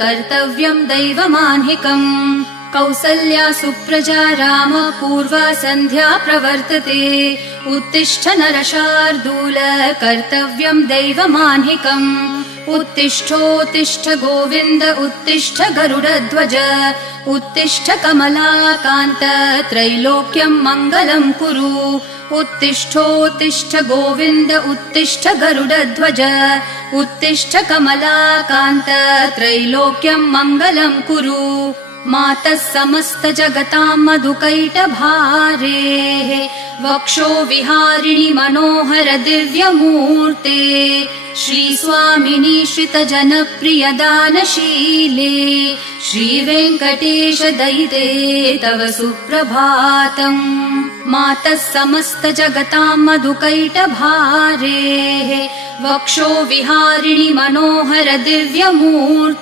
कर्तव्यम् दैवमाह्निकम् कौसल्या सुप्रजा राम पूर्वा सन्ध्या प्रवर्तते उत्तिष्ठ नरशार्दूल कर्तव्यम् दैवमाह्निकम् उत्तिष्ठोत्तिष्ठ गोविन्द उत्तिष्ठ गरुडध्वज उत्तिष्ठ कमलाकान्त त्रैलोक्यम् मङ्गलम् कुरु उत्तिष्ठोत्तिष्ठ गोविन्द उत्तिष्ठ गरुडध्वज उत्तिष्ठ कमलाकान्त त्रैलोक्यम् मङ्गलम् कुरु मातः समस्त जगताम् मधुकैटभारेः वक्षो विहारिणि मनोहर दिव्यमूर्ते श्रीस्वामिनि श्रितजनप्रिय दानशीले श्रीवेङ्कटेश दयिते तव सुप्रभातम् मातः समस्त जगताम् मधुकैटभारेः वक्षो विहारिणि मनोहर दिव्यमूर्ते